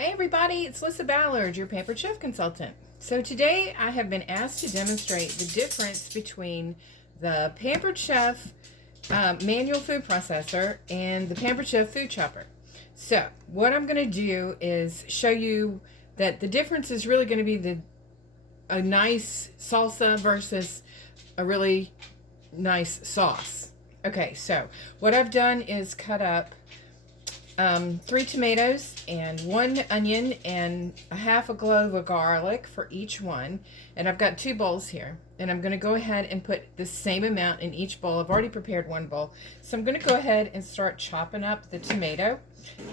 Hey everybody, it's Lissa Ballard, your Pampered Chef consultant. So today I have been asked to demonstrate the difference between the Pampered Chef manual food processor and the Pampered Chef food chopper. So what I'm going to do is show you that the difference is really going to be a nice salsa versus a really nice sauce. Okay, so what I've done is cut up 3 tomatoes and 1 onion and a half a clove of garlic for each one, and I've got 2 bowls here, and I'm going to go ahead and put the same amount in each bowl. I've already prepared 1 bowl, so I'm going to go ahead and start chopping up the tomato.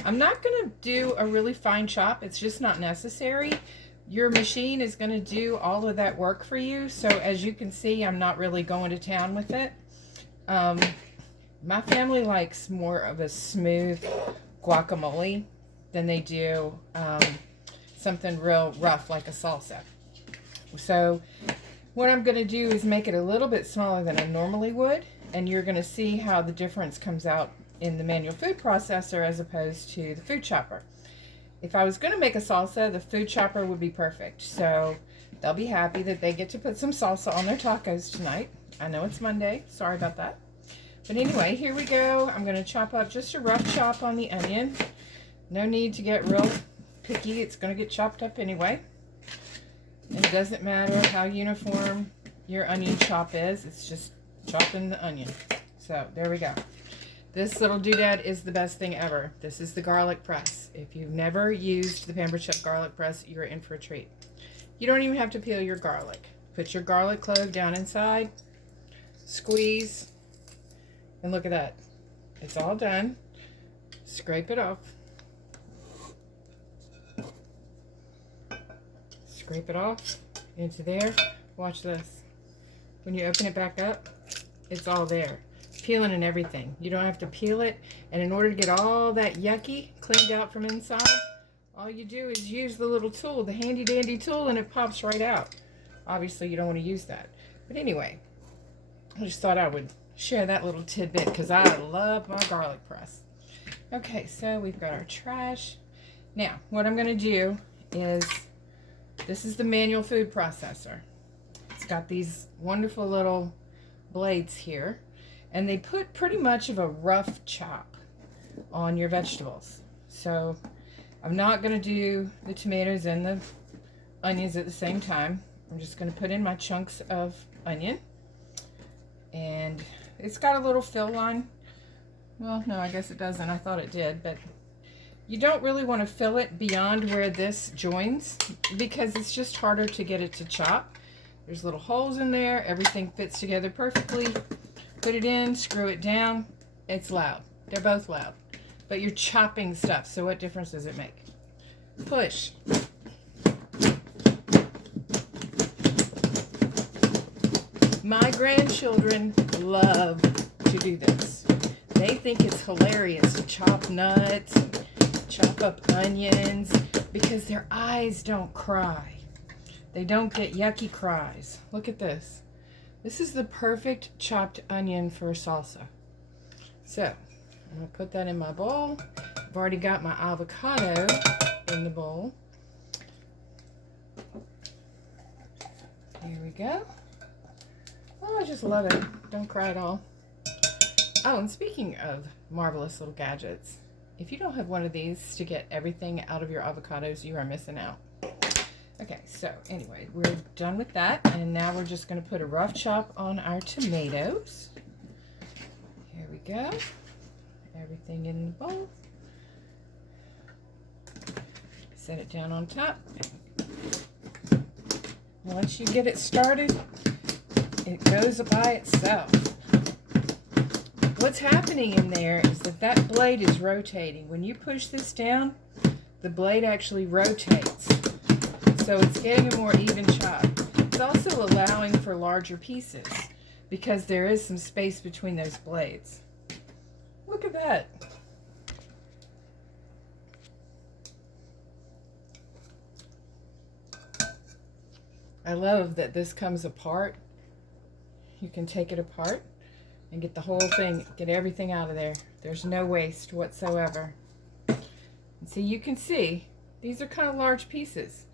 I'm not going to do a really fine chop, it's just not necessary. Your machine is going to do all of that work for you, so as you can see, I'm not really going to town with it. My family likes more of a smooth guacamole than they do something real rough like a salsa. So what I'm going to do is make it a little bit smaller than I normally would, and you're going to see how the difference comes out in the manual food processor as opposed to the food chopper. If I was going to make a salsa, the food chopper would be perfect. So they'll be happy that they get to put some salsa on their tacos tonight. I know it's Monday, sorry about that. But anyway, here we go. I'm going to chop up just a rough chop on the onion. No need to get real picky. It's going to get chopped up anyway. And it doesn't matter how uniform your onion chop is. It's just chopping the onion. So there we go. This little doodad is the best thing ever. This is the garlic press. If you've never used the Pampered Chef garlic press, you're in for a treat. You don't even have to peel your garlic. Put your garlic clove down inside. Squeeze. And look at that. It's all done. Scrape it off. Scrape it off into there. Watch this. When you open it back up, it's all there. Peeling and everything. You don't have to peel it. And in order to get all that yucky cleaned out from inside, all you do is use the little tool, the handy dandy tool, and it pops right out. Obviously, you don't want to use that. But anyway, I just thought I would share that little tidbit because I love my garlic press. Okay, so we've got our trash. Now, what I'm going to do is, this is the manual food processor. It's got these wonderful little blades here, and they put pretty much of a rough chop on your vegetables. So I'm not going to do the tomatoes and the onions at the same time. I'm just going to put in my chunks of onion, and it's got a little fill line. Well, no, I guess it doesn't. I thought it did, but you don't really want to fill it beyond where this joins because it's just harder to get it to chop. There's little holes in there. Everything fits together perfectly. Put it in, screw it down. It's loud. They're both loud. But you're chopping stuff, so what difference does it make? Push. My grandchildren love to do this. They think it's hilarious to chop nuts, chop up onions, because their eyes don't cry. They don't get yucky cries. Look at this. This is the perfect chopped onion for salsa. So, I'm going to put that in my bowl. I've already got my avocado in the bowl. Here we go. Oh, I just love it. Don't cry at all. Oh, and speaking of marvelous little gadgets, if you don't have one of these to get everything out of your avocados, you are missing out. Okay, so anyway, we're done with that, and now we're just going to put a rough chop on our tomatoes. Here we go. Everything in the bowl. Set it down on top. Once you get it started, it goes by itself. What's happening in there is that blade is rotating. When you push this down, the blade actually rotates. So it's getting a more even chop. It's also allowing for larger pieces because there is some space between those blades. Look at that. I love that this comes apart. You can take it apart and get the whole thing, get everything out of there. There's no waste whatsoever. And so you can see These are kind of large pieces.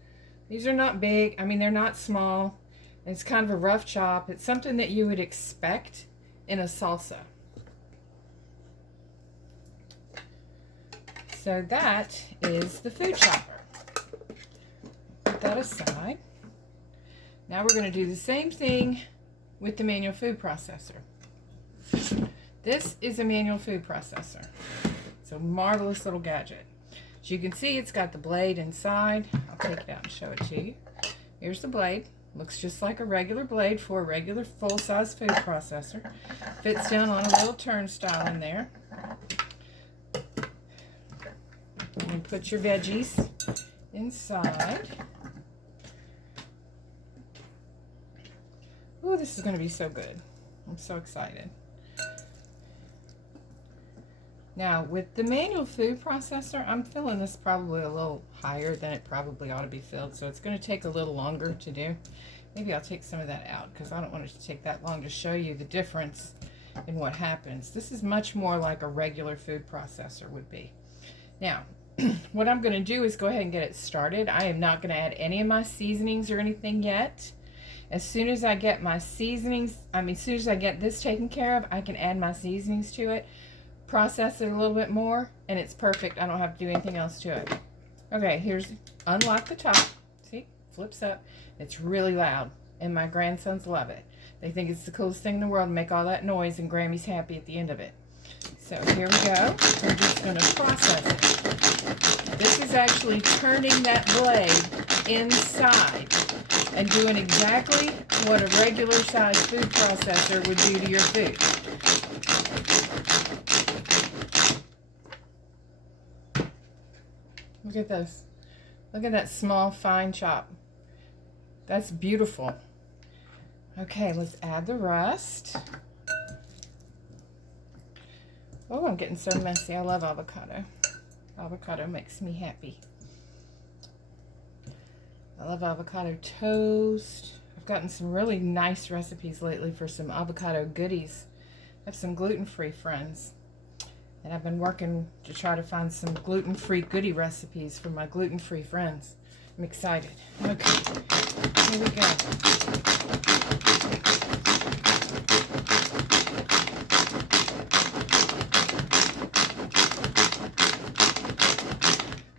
These are not big. I mean, they're not small. It's kind of a rough chop. It's something that you would expect in a salsa. So that is the food chopper. Put that aside. Now we're going to do the same thing with the manual food processor. This is a manual food processor. It's a marvelous little gadget. As you can see, it's got the blade inside. I'll take it out and show it to you. Here's the blade. Looks just like a regular blade for a regular full-size food processor. Fits down on a little turnstile in there. And put your veggies inside. Oh, this is going to be so good. I'm so excited. Now, with the manual food processor, I'm filling this probably a little higher than it probably ought to be filled, so it's going to take a little longer to do. Maybe I'll take some of that out because I don't want it to take that long to show you the difference in what happens. This is much more like a regular food processor would be. Now, what I'm going to do is go ahead and get it started. I am not going to add any of my seasonings or anything yet. As soon as I get my seasonings, as soon as I get this taken care of, I can add my seasonings to it, process it a little bit more, and it's perfect. I don't have to do anything else to it. Okay, here's, unlock the top. See, flips up. It's really loud, and my grandsons love it. They think it's the coolest thing in the world to make all that noise, and Grammy's happy at the end of it. So here we go. We're just going to process it. This is actually turning that blade inside and doing exactly what a regular size food processor would do to your food. Look at this. Look at that small, fine chop. That's beautiful. Okay, let's add the rest. Oh, I'm getting so messy. I love avocado. Avocado makes me happy. I love avocado toast. I've gotten some really nice recipes lately for some avocado goodies. I have some gluten-free friends. And I've been working to try to find some gluten-free goodie recipes for my gluten-free friends. I'm excited. Okay, here we go.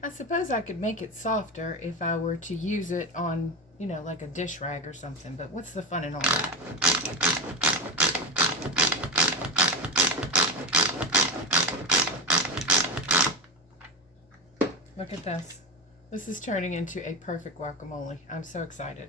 I suppose I could make it softer if I were to use it on, you know, like a dish rag or something, but what's the fun in all that? Look at this. This is turning into a perfect guacamole. I'm so excited.